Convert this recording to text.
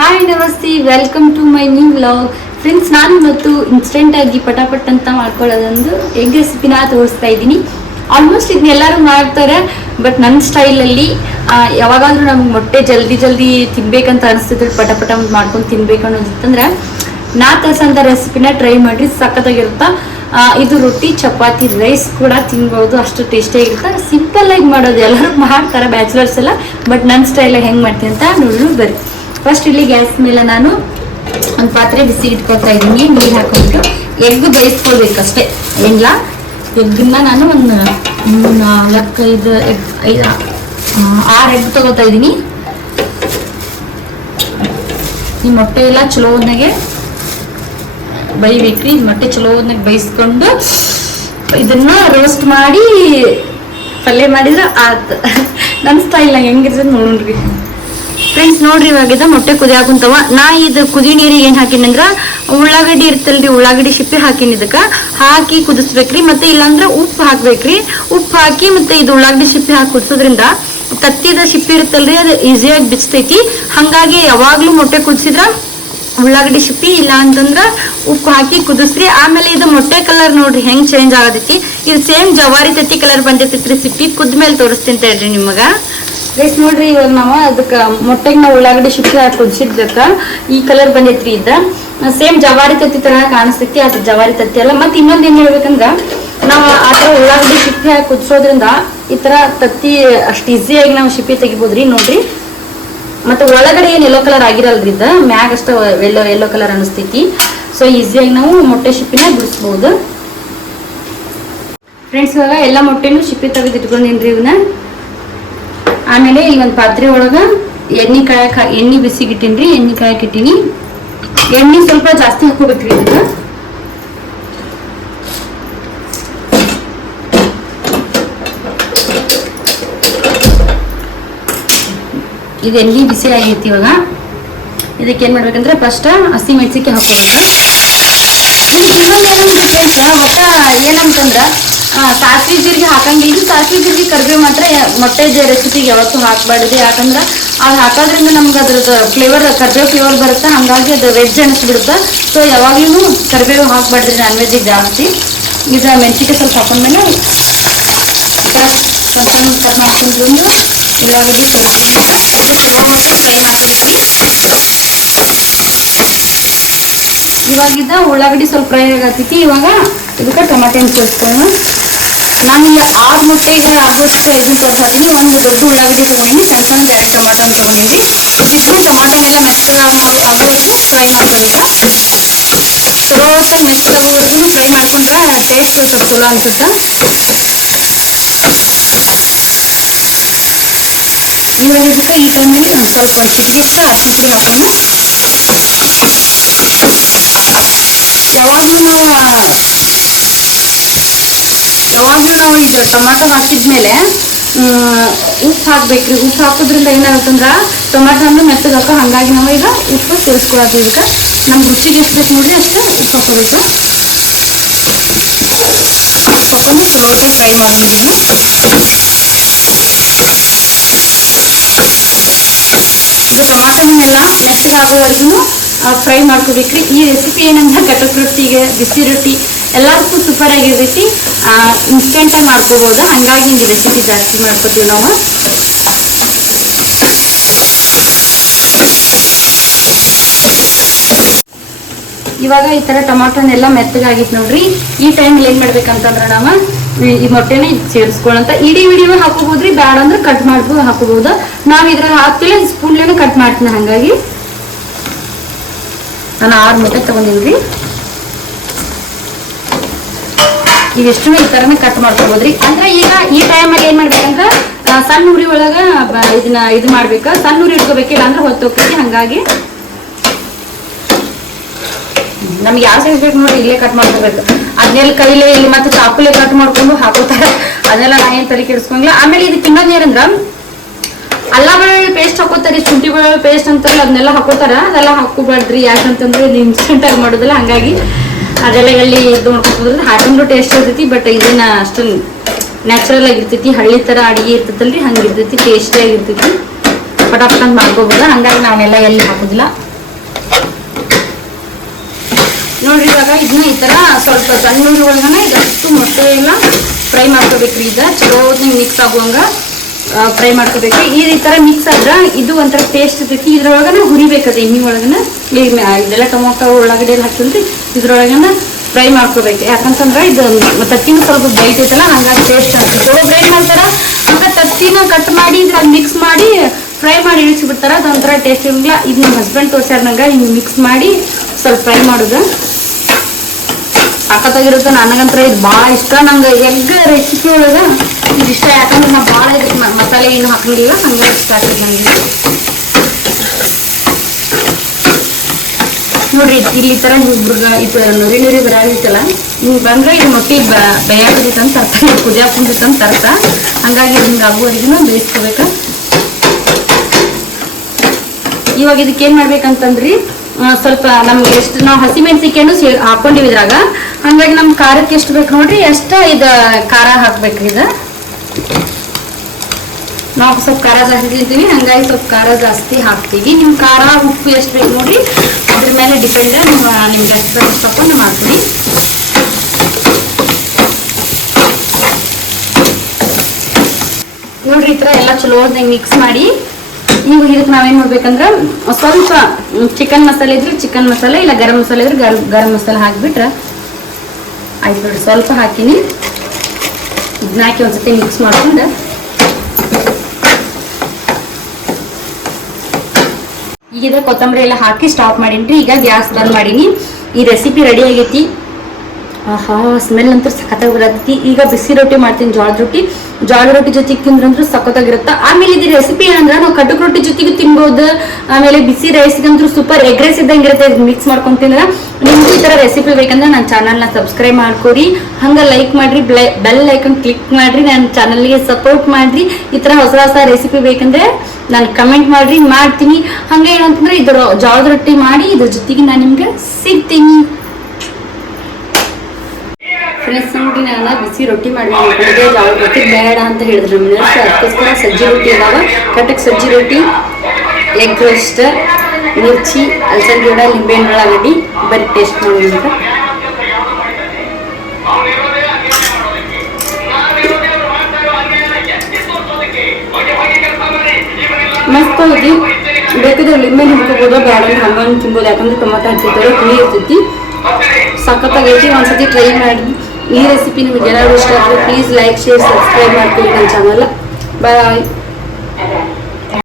Hi ನಮಸ್ತೆ, welcome to my new vlog. Friends, ನಾನು ಇವತ್ತು ಇನ್ಸ್ಟೆಂಟ್ ಆಗಿ ಪಟಾಪಟ್ ಅಂತ ಮಾಡ್ಕೊಳ್ಳೋದೊಂದು ಎಗ್ ರೆಸಿಪಿನ ತೋರಿಸ್ತಾ ಇದ್ದೀನಿ. ಆಲ್ಮೋಸ್ಟ್ ಇದನ್ನ ಎಲ್ಲರೂ ಮಾಡ್ತಾರೆ, ಬಟ್ ನನ್ನ ಸ್ಟೈಲಲ್ಲಿ ಯಾವಾಗಾದ್ರೂ ನಮ್ಗೆ ಮೊಟ್ಟೆ ಜಲ್ದಿ ತಿನ್ಬೇಕಂತ ಅನಿಸ್ತಿದ್ರೆ ಪಟಾಪಟ ಮಾಡ್ಕೊಂಡು ತಿನ್ಬೇಕು ಅನ್ನೋದಿತ್ತಂದ್ರೆ ನಾ ತರ್ಸಂಥ ರೆಸಿಪಿನ ಟ್ರೈ ಮಾಡಿರಿ, ಸಖತ್ತಾಗಿರುತ್ತಾ. ಇದು ರೊಟ್ಟಿ, ಚಪಾತಿ, ರೈಸ್ ಕೂಡ ತಿನ್ಬೋದು, ಅಷ್ಟು ಟೇಸ್ಟಿಯಾಗಿರುತ್ತೆ. ಸಿಂಪಲ್ ಆಗಿ ಮಾಡೋದು, ಎಲ್ಲರೂ ಮಾಡ್ತಾರೆ ಬ್ಯಾಚುಲರ್ಸ್ ಎಲ್ಲ, ಬಟ್ ನನ್ನ ಸ್ಟೈಲಾಗಿ ಹೆಂಗೆ ಮಾಡ್ತೀನಿ ಅಂತ ನೋಡೋಣ ಬರ್ರಿ. ಫಸ್ಟ್ ಇಲ್ಲಿ ಗ್ಯಾಸ್ ಮೇಲೆ ನಾನು ಒಂದು ಪಾತ್ರೆ ಬಿಸಿ ಇಟ್ಕೊಳ್ತಾ ಇದ್ದೀನಿ. ನೀರು ಹಾಕೊಂಡು ಎಗ್ ಬೇಯಿಸ್ಕೊಳ್ಬೇಕಷ್ಟೇ, ಏನಿಲ್ಲ. ಎಗ್ಗನ್ನ ನಾನು ಒಂದು 4-5 ಎಗ್ 6 ಎಗ್ ತಗೋತಾ ಇದ್ದೀನಿ. ಈ ಮೊಟ್ಟೆ ಎಲ್ಲ ಚಲೋ ಹೊತ್ನಾಗೆ ಬೈಬೇಕ್ರಿ. ಮೊಟ್ಟೆ ಚಲೋ ಹೊತ್ನಾಗೆ ಬೇಯಿಸ್ಕೊಂಡು ಇದನ್ನ ರೋಸ್ಟ್ ಮಾಡಿ ಪಲ್ಯ ಮಾಡಿದ್ರೆ ಆಯ್ತು. ನನ್ನ ಸ್ಟೈಲ್ನಾಗ ಹೆಂಗಿರ್ತದೆ ನೋಡ್ರಿ ಫ್ರೆಂಡ್ಸ್. ನೋಡ್ರಿ, ಇವಾಗ ಮೊಟ್ಟೆ ಕುದಿ ಹಾಕುಂತವ. ನಾ ಇದು ಕುದಿ ನೀರಿಗೆ ಏನ್ ಹಾಕಿನಂದ್ರ ಉಳ್ಳಾಗಡ್ಡಿ ಇರ್ತಲ್ರಿ, ಉಳ್ಳಾಗಡ್ಡಿ ಸಿಪ್ಪೆ ಹಾಕಿನ ಇದಕ್ಕೆ ಹಾಕಿ ಕುದಿಸ್ಬೇಕ್ರಿ. ಮತ್ತೆ ಇಲ್ಲಾಂದ್ರೆ ಉಪ್ಪು ಹಾಕ್ಬೇಕ್ರಿ. ಉಪ್ಪು ಹಾಕಿ ಮತ್ತೆ ಇದು ಉಳ್ಳಾಗಡ್ಡಿ ಸಿಪ್ಪೆ ಹಾಕಿ ಕುದಿಸೋದ್ರಿಂದ ತತ್ತಿದ ಸಿಪ್ಪೆ ಇರುತ್ತಲ್ರಿ, ಅದು ಈಸಿಯಾಗಿ ಬಿಚ್ಚತೈತಿ. ಹಂಗಾಗಿ ಯಾವಾಗ್ಲೂ ಮೊಟ್ಟೆ ಕುದಿಸಿದ್ರ ಉಳ್ಳಾಗಡ್ಡಿ ಸಿಪ್ಪಿ ಇಲ್ಲ ಅಂತಂದ್ರ ಉಪ್ಪು ಹಾಕಿ ಕುದಿಸ್ರಿ. ಆಮೇಲೆ ಇದು ಮೊಟ್ಟೆ ಕಲರ್ ನೋಡ್ರಿ ಹೆಂಗ್ ಚೇಂಜ್ ಆಗತೈತಿ. ಇದು ಸೇಮ್ ಜವಾರಿ ತತ್ತಿ ಕಲರ್ ಬಂದಿರ್ತೈತ್ರಿ. ಸಿಪ್ಪಿ ಕುದ್ಮೇಲೆ ತೋರಿಸ್ತೀನಿ ಹೇಳ್ರಿ ನಿಮಗ. ರೈಸ್ ನೋಡ್ರಿ, ಇವಾಗ ನಾವು ಅದಕ್ಕೆ ಮೊಟ್ಟೆಗೆ ನಾವು ಉಳ್ಳಾಗಡ್ಡಿ ಸಿಪ್ಪಿ ಹಾಕಿ ಕುದಿಸಿದ್ದಕ್ಕ ಈ ಕಲರ್ ಬಂದೈತ್ರಿ. ಇದ ಸೇಮ್ ಜವಾರಿ ತತ್ತಿ ತರ ಕಾಣಿಸ್ತೈತಿ, ಅದು ಜವಾರಿ ತತ್ತಿ ಅಲ್ಲ. ಮತ್ತೆ ಇನ್ನೊಂದ್ ಏನ್ ಹೇಳ್ಬೇಕಂದ್ರ, ನಾವು ಆ ತರ ಉಳ್ಳಾಗಡ್ಡಿ ಸಿಪ್ಪಿ ಹಾಕಿ ಕುದಿಸೋದ್ರಿಂದ ಈ ತರ ತತ್ತಿ ಅಷ್ಟು ಈಸಿಯಾಗಿ ನಾವು ಸಿಪ್ಪಿ ತೆಗಿಬೋದ್ರಿ. ನೋಡ್ರಿ, ಮತ್ತೆ ಒಳಗಡೆ ಏನ್ ಯೆಲ್ಲೋ ಕಲರ್ ಆಗಿರಲ್ರಿ, ಇದ ಮ್ಯಾಗ ಅಷ್ಟ ಯೆಲ್ಲೋ ಕಲರ್ ಅನಿಸ್ತೈತಿ. ಸೊ ಈಸಿಯಾಗಿ ನಾವು ಮೊಟ್ಟೆ ಸಿಪ್ಪಿನ ಬಿಡಿಸ್ಬಹುದು ಫ್ರೆಂಡ್ಸ್. ಇವಾಗ ಎಲ್ಲ ಮೊಟ್ಟೆನೂ ಸಿಪ್ಪಿ ತೆಗೆದು ಇಟ್ಕೊಂಡಿನ್ರಿ ಇವನ್ನ. ಆಮೇಲೆ ಈ ಒಂದು ಪಾತ್ರೆ ಒಳಗ ಎಣ್ಣೆ ಬಿಸಿಗಿಟ್ಟಿನ್ರಿ, ಎಣ್ಣೆ ಕಾಯಕ್ ಇಟ್ಟಿನಿ. ಎಣ್ಣೆ ಸ್ವಲ್ಪ ಜಾಸ್ತಿ ಹಾಕೋಬೇಕ್ರಿ ಇದಕ್ಕೆ. ಇದು ಎಣ್ಣೆ ಬಿಸಿ ಆಗೈತಿ. ಇವಾಗ ಇದಕ್ಕೆ ಏನ್ ಮಾಡ್ಬೇಕಂದ್ರೆ ಫಸ್ಟ್ ಹಸಿ ಮೆಣಸಿನ್ಕಾಯಿ ಹಾಕೋಬೇಕು. ಒಟ್ಟ ಏನಂತಂದ್ರ ಸಾಸಿವೆ ಜೀರಿಗೆ ಹಾಕಂಗಿಲ್ಲ. ಸಾಸಿವೆ ಜೀರಿಗೆ ಕರಿಬೇವು ಮಾತ್ರ ಮೊಟ್ಟೆ ರೆಸಿಪಿಗೆ ಯಾವತ್ತೂ ಹಾಕ್ಬಾರ್ದು. ಯಾಕಂದ್ರೆ ಅದು ಹಾಕೋದ್ರಿಂದ ನಮ್ಗೆ ಅದ್ರದ್ದು ಫ್ಲೇವರ್, ಕರಿಬೇವು ಫ್ಲೇವರ್ ಬರುತ್ತೆ. ಹಂಗಾಗಿ ಅದು ವೆಜ್ ಅನಿಸ್ಬಿಡುತ್ತೆ. ಸೊ ಯಾವಾಗ್ಲೂ ಕರಿಬೇವು ಹಾಕ್ಬಾರ್ದ್ರಿ ನಾನ್ ವೆಜ್ಜಿಗೆ ಜಾಸ್ತಿ. ಈಗ ಮೆಣಸಿನ್ಕಾಯಿ ಸ್ವಲ್ಪ ಹಾಕೊಂಡ್ಮೇಲೆ ಕಟ್ ಮಾಡ್ಕೊಂಡ್ರು ಉಳ್ಳಾಗಡ್ಡಿ ಸ್ವಲ್ಪ ಫ್ರೈ ಮಾಡ್ಕೊಬೇಕ್ರಿ. ಇವಾಗಿದ್ದ ಉಳ್ಳಾಗಡ್ಡಿ ಸ್ವಲ್ಪ ಫ್ರೈ ಆಗತೈತಿ. ಇವಾಗ ಇದಕ್ಕೆ ಟೊಮಾಟೆ ಸೇರಿಸ್ಕೊಳ್ಳೋಣ. ನಾನಿಲ್ಲಿ 6 ಮೊಟ್ಟೆಗೆ ಆಗೋಷ್ಟು ಇದನ್ನ ತರ್ಸಾತೀನಿ. ಒಂದು ದೊಡ್ಡ ಉಳ್ಳಾಗಡ್ಡಿ ತಗೊಂಡಿನಿ, ಸಣ್ಣ 2 ಟೊಮಾಟೋನ ತಗೊಂಡಿನಿ. ಇದ್ರ ಟೊಮಾಟೋನೆಲ್ಲ ಮೆತ್ತಗಾಗೋವರೆಗೂ ಫ್ರೈ ಮಾಡ್ಕೋಬೇಕು. ಚಲೋ ಹೊತ್ತಾಗಿ ಮೆತ್ತಗಾಗೋವರೆಗೂ ಫ್ರೈ ಮಾಡ್ಕೊಂಡ್ರೆ ಟೇಸ್ಟ್ ಸ್ವಲ್ಪ ಚಲೋ ಅನ್ಸುತ್ತೆ. ಇವಾಗ ಇದಕ್ಕೆ ಈ ಟೈಮಲ್ಲಿ ಸ್ವಲ್ಪ ಚಿಟಿಗೆಷ್ಟು ಅರಿಶಿನ ಪುಡಿ ಹಾಕೋಣ. ಯಾವಾಗಲೂ ನಾವು ಈಗ ಟೊಮಾಟೊ ಹಾಕಿದ್ಮೇಲೆ ಉಪ್ಪು ಹಾಕ್ಬೇಕ್ರಿ. ಉಪ್ಪು ಹಾಕೋದ್ರಿಂದ ಏನಾಗುತ್ತಂದ್ರ ಟೊಮಾಟೊ ಅಂದ್ರೆ ಮೆತ್ತಗೆ ಹಾಕೋ. ಹಂಗಾಗಿ ನಾವು ಈಗ ಉಪ್ಪು ಸೇರಿಸ್ಕೊಳ್ಳೋದು. ಈಗ ನಮ್ಗೆ ರುಚಿಗೆ ಎಷ್ಟು ಬೇಕು ನೋಡ್ರಿ ಅಷ್ಟೇ ಉಪ್ಪು ಹಾಕೋಬೇಕು. ಹಾಕೊಂಡು ಚಲೋ ಹೊತ್ತಾಗಿ ಫ್ರೈ ಮಾಡ್ಕೋಬೇಕು. ಇದು ಟೊಮಾಟೋನ ಎಲ್ಲ ಮೆತ್ತಗೆ ಆಗೋವರೆಗೂ ಫ್ರೈ ಮಾಡ್ಕೋಬೇಕ್ರಿ. ಈ ರೆಸಿಪಿ ಏನಂತ ಕಟಕ್ ರೊಟ್ಟಿಗೆ, ಬಿಸಿ ರೊಟ್ಟಿ ಎಲ್ಲದಕ್ಕೂ ಸೂಪರ್ ಆಗಿರ್ತೈತಿ. ಇನ್ಸ್ಟೆಂಟಾಗಿ ಮಾಡ್ಕೋಬಹುದು. ಹಂಗಾಗಿ ಈ ರೆಸಿಪಿ ಜಾಸ್ತಿ ಮಾಡ್ಕೋತೀವಿ ನಾವು. ಇವಾಗ ಈ ತರ ಟೊಮಾಟೋನೆಲ್ಲ ಮೆತ್ತಗಾಗಿತ್ತು ನೋಡ್ರಿ. ಈ ಟೈಮಲ್ಲಿ ಏನ್ ಮಾಡ್ಬೇಕಂತಂದ್ರೆ ನಾವು ಈ ಮೊಟ್ಟೆನ ಸೇರಿಸ್ಕೊಳ್ಳಂತ. ಇಡೀ ವಿಡಿಯೋ ಹಾಕೋಬಹುದ್ರಿ, ಬ್ಯಾಡ ಅಂದ್ರೆ ಕಟ್ ಮಾಡ್ಬೋದು ಹಾಕೋಬಹುದು. ನಾವ್ ಇದ್ರಾಗ ಹಾಕ್ತಿಲ್ಲ, ಸ್ಪೂನ್ಲೇನೆ ಕಟ್ ಮಾಡ್ತೀನಿ. ಹಂಗಾಗಿ ನಾನು 6 ಮೊಟ್ಟೆ ತಗೊಂಡಿನ್ರಿ. ಇವೆಷ್ಟು ಈ ತರನೇ ಕಟ್ ಮಾಡ್ಕೋಬೋದ್ರಿ. ಅಂದ್ರೆ ಈಗ ಈ ಟೈಮಲ್ಲಿ ಏನ್ ಮಾಡ್ಬೇಕಂದ್ರ ಸಣ್ಣ ಉರಿ ಒಳಗ ಇದನ್ನ ಇದು ಮಾಡ್ಬೇಕ. ಸಣ್ಣ ಉರಿ ಇಟ್ಕೋಬೇಕಿಲ್ಲ ಅಂದ್ರೆ ಹೊತ್ತೋಗ್ತೈತಿ. ಹಂಗಾಗಿ ನಮ್ಗೆ ಯಾವ ಸೈಜ್ ಬೇಕು ನೋಡಿ ಇಲ್ಲೇ ಕಟ್ ಮಾಡ್ಕೋಬೇಕು. ಅದನ್ನೆಲ್ಲ ಕೈಲೇ ಇಲ್ಲಿ ಮತ್ತೆ ಚಾಕುಲೆ ಕಟ್ ಮಾಡ್ಕೊಂಡು ಹಾಕೋತಾರೆ. ಅದನ್ನೆಲ್ಲ ನಾ ಏನ್ ತಲೆ ಕೆಡಿಸ್ಕೊಂಗಿಲ್ಲ. ಆಮೇಲೆ ಇದಕ್ಕೆ ಇನ್ನೊಂದು ಏನಂದ್ರ ಅಲ್ಲ ಬೆಳ್ಳುಳ್ಳಿ ಪೇಸ್ಟ್ ಹಾಕೋತಾರೆ, ಶುಂಠಿ ಬೆಳ್ಳುಳ್ಳಿ ಪೇಸ್ಟ್ ಅಂತಾರಲ್ಲ ಅದನ್ನೆಲ್ಲ ಹಾಕೋತಾರ. ಅದೆಲ್ಲ ಹಾಕೋಬಾರ್ದ್ರಿ. ಯಾಕಂತಂದ್ರೆ ಇದು ಇನ್ಸ್ಟೆಂಟ್ ಆಗಿ ಮಾಡೋದಿಲ್ಲ. ಹಂಗಾಗಿ ಅದೆಲ್ಲ ಎಲ್ಲಿ ಇದು ಮಾಡ್ಕೊಬೋದ್ರಿ. ಹಾಕೊಂಡ್ರು ಟೇಸ್ಟ್ ಇರ್ತೈತಿ, ಬಟ್ ಇದನ್ನ ಅಷ್ಟು ನ್ಯಾಚುರಲ್ ಆಗಿರ್ತೈತಿ. ಹಳ್ಳಿ ತರ ಅಡಿಗೆ ಇರ್ತೈತಲ್ರಿ, ಹಂಗಿರ್ತೈತಿ, ಟೇಸ್ಟಿ ಆಗಿರ್ತೈತಿ. ಪಟಾಪಟ ಮಾಡ್ಕೋಬಹುದು. ಹಂಗಾಗಿ ನಾವೆಲ್ಲ ಎಲ್ಲಿ ಹಾಕೋದಿಲ್ಲ. ನೋಡ್ರಿ ಇವಾಗ ಇದನ್ನ ಈ ತರ ಸ್ವಲ್ಪ ಸಣ್ಣ ಉರಿ ಒಳಗನ ಇದಷ್ಟು ಮೊಟ್ಟೆ ಎಲ್ಲ ಫ್ರೈ ಮಾಡ್ಕೋಬೇಕ್ರಿ. ಇದು ಚಲೋ ಮಿಕ್ಸ್ ಆಗುವಂಗ ಫ್ರೈ ಮಾಡ್ಕೋಬೇಕು. ಈ ತರ ಮಿಕ್ಸ್ ಆದ್ರ ಇದು ಒಂಥರ ಟೇಸ್ಟ್ ಇರ್ತೈತಿ. ಇದ್ರೊಳಗನ ಹುರಿಬೇಕದ ಎಣ್ಣೆ ಒಳಗನ ಇದೆಲ್ಲ ಟೊಮೊಟೊ ಉಳ್ಳಾಗಡ್ಡಿ ಎಲ್ಲ ಹಾಕಿಲ್ರಿ ಇದ್ರೊಳಗನ ಫ್ರೈ ಮಾಡ್ಕೋಬೇಕು. ಯಾಕಂತಂದ್ರೆ ಇದು ತತ್ತಿನ ಸ್ವಲ್ಪ ಬೇಯ್ತೈತಲ್ಲ ಹಂಗಾಗಿ ಟೇಸ್ಟ್ ಆಗ್ತದೆ. ಒಬ್ಬೊಬ್ರು ಏನ್ ಮಾಡ್ತಾರ ಹಂಗ ತತ್ತಿನ ಕಟ್ ಮಾಡಿ ಇದ್ರಾಗ ಮಿಕ್ಸ್ ಮಾಡಿ ಫ್ರೈ ಮಾಡಿ ಇಳಿಸಿಬಿಡ್ತಾರ. ಅದೊಂಥರ ಟೇಸ್ಟ್ ಇರಂಗಿಲ್ಲ. ಇದು ನಮ್ಮ ಹಸ್ಬೆಂಡ್ ತೋರ್ಸ್ಯಾರ ನಂಗೆ ಹಿಂಗೆ ಮಿಕ್ಸ್ ಮಾಡಿ ಸ್ವಲ್ಪ ಫ್ರೈ ಮಾಡೋದು ಸಾಕತ್ತಾಗಿರುತ್ತೆ. ನನಗಂತ್ರ ಇದು ಭಾಳ ಇಷ್ಟ. ನಂಗೆ ಎಗ್ ರೆಸಿಪಿ ಒಳಗೆ ಇದು ಇಷ್ಟ. ಯಾಕಂದ್ರೆ ನಾವು ಭಾಳ ಇದಕ್ಕೆ ಮಸಾಲೆ ಏನು ಹಾಕಂಗಿಲ್ಲ, ಹಂಗೆ ಇಷ್ಟ ಆಗ್ತದೆ ನನಗೆ. ನೋಡ್ರಿ ಇಲ್ಲಿ ಥರ ಇದು ನುರಿ ಬರಾಗಿತ್ತಲ್ಲ, ಹಿಂಗೆ ಬಂದ್ರೆ ಇದು ಮೊಟ್ಟಿ ಬೇಯಾಕತೈತೆ ಅಂತ ಅರ್ಥ, ಕುದಿಯಾಕುಂತೈತೆ ಅಂತ ಅರ್ಥ. ಹಂಗಾಗಿ ಹಿಂಗೆ ಆಗುವವರೆಗೂ ಬೇಯಿಸ್ಕೋಬೇಕು. ಇವಾಗ ಇದಕ್ಕೆ ಏನು ಮಾಡ್ಬೇಕಂತಂದ್ರಿ, ಸ್ವಲ್ಪ ನಮ್ಗೆ ಎಷ್ಟು ನಾವು ಹಸಿಮೆಣಸಿಕಾಯನ್ನು ಹಾಕೊಂಡಿವಿ ಇದ್ರಾಗ. ಹಂಗಾಗಿ ನಮ್ ಖಾರಕ್ಕೆ ಎಷ್ಟು ಬೇಕು ನೋಡ್ರಿ ಅಷ್ಟ ಇದು ಖಾರ ಹಾಕ್ಬೇಕ್ರಿ. ಇದು ನಾವು ಸ್ವಲ್ಪ ಖಾರ ಜಾಸ್ತಿ ತಿಂತೀವಿ, ಹಂಗಾಗಿ ಸ್ವಲ್ಪ ಖಾರ ಜಾಸ್ತಿ ಹಾಕ್ತೀವಿ. ನಿಮ್ ಖಾರ ಉಪ್ಪು ಎಷ್ಟು ಬೇಕು ನೋಡ್ರಿ ಅದ್ರ ಮೇಲೆ ಡಿಪೆಂಡ್. ನಿಮ್ಗೆ ಎಷ್ಟು ಬೇಕು ತಕೊಂಡು ಹಾಕ್ತೀವಿ. ನೋಡ್ರಿ ಈ ತರ ಎಲ್ಲ ಚಲೋ ಮಿಕ್ಸ್ ಮಾಡಿ ಈಗ ಇದಕ್ಕೆ ನಾವೇನ್ ಮಾಡ್ಬೇಕಂದ್ರ ಸ್ವಲ್ಪ ಚಿಕನ್ ಮಸಾಲೆ ಇದ್ರೆ ಚಿಕನ್ ಮಸಾಲೆ, ಇಲ್ಲ ಗರಂ ಮಸಾಲೆ ಇದ್ರೆ ಗರಂ ಮಸಾಲೆ ಹಾಕ್ಬಿಟ್ರೆ ಆಯ್ತು ನೋಡ್ರಿ. ಸ್ವಲ್ಪ ಹಾಕಿನಿ, ಇದನ್ನ ಹಾಕಿ ಒಂದ್ಸತಿ ಮಿಕ್ಸ್ ಮಾಡ್ಕೊಂಡು ಈಗ ಕೊತ್ತಂಬರಿ ಎಲ್ಲ ಹಾಕಿ ಸ್ಟಾಪ್ ಮಾಡೀನಿ. ಈಗ ಗ್ಯಾಸ್ ಬಂದ್ ಮಾಡೀನಿ. ಈ ರೆಸಿಪಿ ರೆಡಿ ಆಗೈತಿ. ಆಹಾ ಸ್ಮೆಲ್ ಅಂತೂ ಸಖತ್ತಾಗಿ ಬರತೈತಿ. ಈಗ ಬಿಸಿ ರೊಟ್ಟಿ ಮಾಡ್ತೀನಿ, ಜೋಳದ ರೊಟ್ಟಿ ಜೊತೆಗೆ ತಿಂದ್ರಂತೂ ಸಖತ್ತಾಗಿರುತ್ತೆ. ಆಮೇಲೆ ಇದು ರೆಸಿಪಿ ಏನಂದ್ರೆ ನಾವು ಕಟಕ್ ರೊಟ್ಟಿ ಜೊತೆಗೆ ತಿನ್ಬಹುದು. ಆಮೇಲೆ ಬಿಸಿ ರೈಸ್ಗಂತೂ ಸೂಪರ್ ಎಗ್ ರೈಸ್ ಇದ್ದಂಗೆ ಇರುತ್ತೆ. ಮಿಕ್ಸ್ ಮಾಡ್ಕೊಂಡು ತಿಂದ್ರೆ ನಿಮ್ಗೂ ಈ ತರ ರೆಸಿಪಿ ಬೇಕಂದ್ರೆ ನನ್ನ ಚಾನಲ್ನ ಸಬ್ಸ್ಕ್ರೈಬ್ ಮಾಡ್ಕೊರಿ, ಹಂಗ ಲೈಕ್ ಮಾಡ್ರಿ, ಬೆಲ್ ಐಕನ್ ಕ್ಲಿಕ್ ಮಾಡ್ರಿ, ನನ್ನ ಚಾನಲ್ಗೆ ಸಪೋರ್ಟ್ ಮಾಡ್ರಿ. ಈ ತರ ಹೊಸ ಹೊಸ ರೆಸಿಪಿ ಬೇಕಂದ್ರೆ ನಾನು ಕಮೆಂಟ್ ಮಾಡ್ರಿ, ಮಾಡ್ತೀನಿ. ಹಂಗ ಏನಂತಂದ್ರೆ ಇದ್ರ ಜೋಳದ ರೊಟ್ಟಿ ಮಾಡಿ ಇದ್ರ ಜೊತೆಗೆ ನಾನು ನಿಮ್ಗೆ ಸಿಗ್ತೀನಿ. ಫ್ರೆಂಡ್ಸ್ ನೋಡಿ ನಾನು ಬಿಸಿ ರೊಟ್ಟಿ ಮಾಡ್ಬೇಕು, ಜೋಳದ ರೊಟ್ಟಿ ಬೇಡ ಅಂತ ಹೇಳಿದ್ರು ನಮ್ಮ ಮನೆಯವ್ರು. ಅದಕ್ಕೋಸ್ಕರ ಸಜ್ಜಿ ರೊಟ್ಟಿ ಇದಾವ, ಕಟಕ್ ಸಜ್ಜಿ ರೊಟ್ಟಿ, ಎಗ್ ರೋಸ್ಟ್, ಮಿರ್ಚಿ, ಅಲಸಂದಿ ಗಿಡ, ಲಿಂಬೆಹಣ್ಣು ಉಳ್ಳಾಗಡ್ಡಿ ಬರೀ ಟೇಸ್ಟ್ ಮಾಡಿ ಅಂತ. ಮಸ್ತ್ ಹೋಗಿ ಬೇಕಾದ್ರೆ ಲಿಂಬೆಹಣ್ಣು ಹಿಡ್ಕೋಬೋದು, ಬೇಡ ಹಂಗನ್ನು ತಿನ್ಬೋದು. ಯಾಕಂದ್ರೆ ಟೊಮೊಟೊ ಹಾಕ್ತಿರ್ತಾರೆ, ಹುಳಿ ಇರ್ತೈತಿ, ಸಖತ್ತಾಗೈತಿ. ಒಂದ್ಸತಿ ಟ್ರೈ ಮಾಡಿ. ಈ ರೆಸಿಪಿ ನಿಮಗೆ ಎಲ್ಲರೂ ಇಷ್ಟ ಆದರೆ ಪ್ಲೀಸ್ ಲೈಕ್, ಶೇರ್, ಸಬ್ಸ್ಕ್ರೈಬ್ ಮಾಡ್ಕೊಳ್ಳಿ ನನ್ನ ಚಾನಲ್. ಬಾಯ್.